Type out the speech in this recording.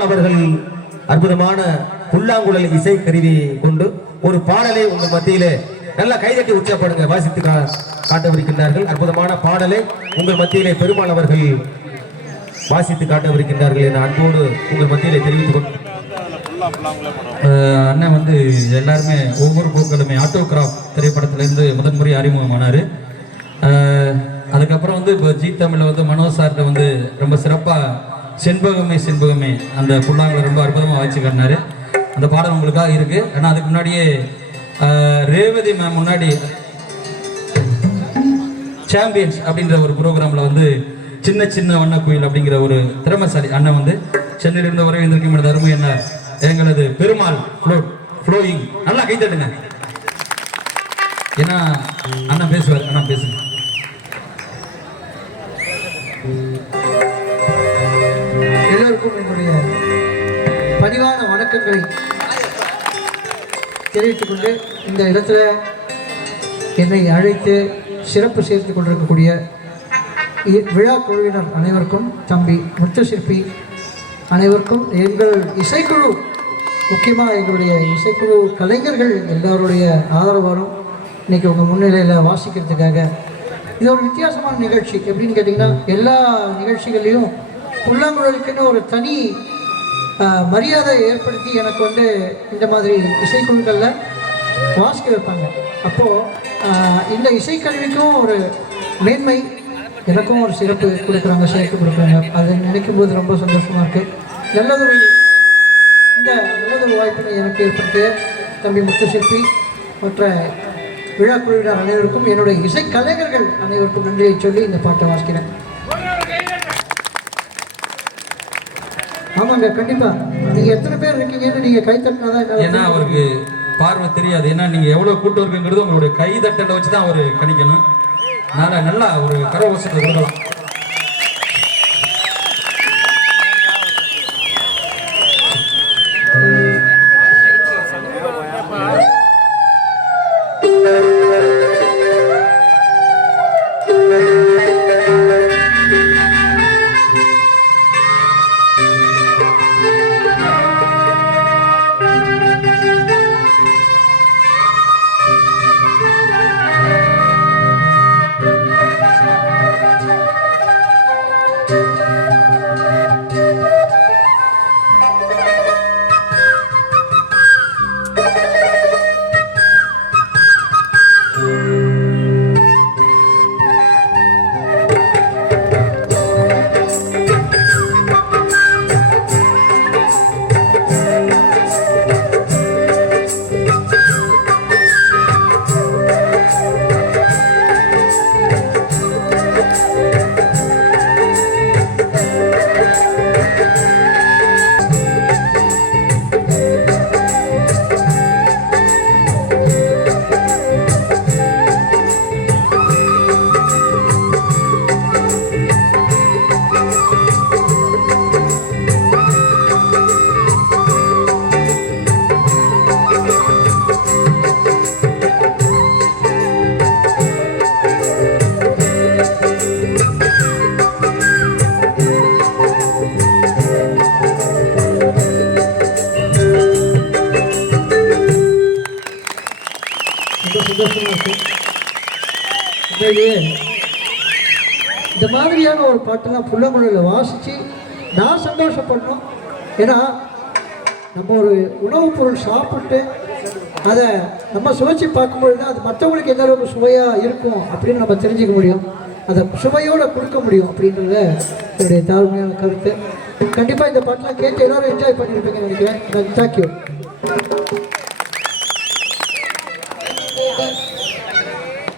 பெருமாள் அவர்கள் அற்புதமான புல்லாங்குழல் இசை கருவி கொண்டு ஒரு பாடலை உங்கள் மத்தியிலே நல்லா கைதட்டி உற்சாகப்படுங்க வாசித்து காட்டவிருக்கின்றார்கள். அற்புதமான பாடலை உங்கள் மத்தியிலே பெருமாள் அவர்கள் வாசித்து காட்டவிருக்கின்றார்கள் என அன்போடு உங்கள் மத்தியிலே தெரிவித்துக் கொண்டு அண்ணன் வந்து எல்லாருமே ஒவ்வொரு பூக்களுமே ஆட்டோகிராஃப் திரைப்படத்திலேருந்து முதன்முறை அறிமுகமானார். அதுக்கப்புறம் வந்து இப்போ ஜி தமிழில் வந்து மனோஜ் சார்கிட்ட வந்து ரொம்ப சிறப்பாக செண்பகமே செண்பகமே அந்த புல்லாங்களை ரொம்ப அற்புதமாக வாய்ச்சி காட்டினார். அந்த பாடம் உங்களுக்காக இருக்குது. ஆனால் அதுக்கு முன்னாடியே ரேவதி மேம் முன்னாடி சாம்பியன்ஸ் அப்படின்ற ஒரு ப்ரோக்ராமில் வந்து சின்ன சின்ன வண்ண குயில் அப்படிங்கிற ஒரு திறமைசாலி அண்ணன் வந்து சென்னையிலிருந்து வரை வந்திருக்கும் எனது அருமை என்ன எங்களது பெருமாள் ஃப்ளோயிங் நல்லா கைத்தட்டுங்க. ஏன்னா அண்ணன் பேசுவார். அண்ணா பேசுங்க. எல்லோருக்கும் என்னுடைய பணிவான வணக்கங்களை தெரிவித்துக் கொண்டு இந்த இடத்துல என்னை அழைத்து சிறப்பு சேர்த்து கொண்டிருக்கக்கூடிய விழா குழுவினர் அனைவருக்கும், தம்பி முத்துசிற்பி அனைவருக்கும், எங்கள் இசைக்குழு முக்கியமாக எங்களுடைய இசைக்குழு கலைஞர்கள் எல்லோருடைய ஆதரவாலும் இன்றைக்கி உங்கள் முன்னிலையில் வாசிக்கிறதுக்காக இது ஒரு வித்தியாசமான நிகழ்ச்சி. எப்படின்னு கேட்டிங்கன்னா, எல்லா நிகழ்ச்சிகள்லையும் புல்லாங்குழலுக்குன்னு ஒரு தனி மரியாதை ஏற்படுத்தி எனக்கு வந்து இந்த மாதிரி இசைக்குழுக்களில் வாசிக்க வைப்பாங்க. அப்போது இந்த இசைக்கருவிக்கும் ஒரு மேன்மை, எனக்கும் ஒரு சிறப்பு கொடுக்குறாங்க, சேர்த்து கொடுக்குறாங்க. அதை நினைக்கும் போது ரொம்ப சந்தோஷமாக இருக்குது. நல்லதொரு வாய்ப்பினை எனக்கு ஏற்படுத்திய தம்பி முத்துசிற்பி மற்ற விழா குழுவினர் அனைவருக்கும், என்னுடைய இசை கலைஞர்கள் அனைவருக்கும் நன்றியை சொல்லி இந்த பாட்டை வாசிக்கிறேன். ஆமாங்க, கண்டிப்பாக நீங்கள் எத்தனை பேர் இருக்கீங்கன்னு நீங்கள் கை தட்டினாதான். ஏன்னா அவருக்கு பார்வை தெரியாது. ஏன்னா நீங்கள் எவ்வளோ கூட்டம் இருக்குங்கிறது உங்களுடைய கை தட்டலை வச்சு தான் அவர் கணிக்கணும். அதனால் நல்லா ஒரு கரகோஷத்தை கொடுக்கலாம். இந்த மாதிரியான ஒரு பாட்டெல்லாம் புல்லாங்குழலில் வாசித்து நான் சந்தோஷப்படணும். ஏன்னா நம்ம ஒரு உணவுப் பொருள் சாப்பிட்டு அதை நம்ம சுவைச்சு பார்க்கும்பொழுது அது மற்றவங்களுக்கு எந்த அளவுக்கு சுவையாக இருக்கும் அப்படின்னு நம்ம தெரிஞ்சுக்க முடியும், அதை சுவையோடு கொடுக்க முடியும் அப்படின்றத என்னுடைய தாழ்மையான கருத்து. கண்டிப்பாக இந்த பாட்டெலாம் கேட்டு எல்லோரும் என்ஜாய் பண்ணியிருப்பீங்கன்னு நினைக்கிறேன். தேங்க்யூ.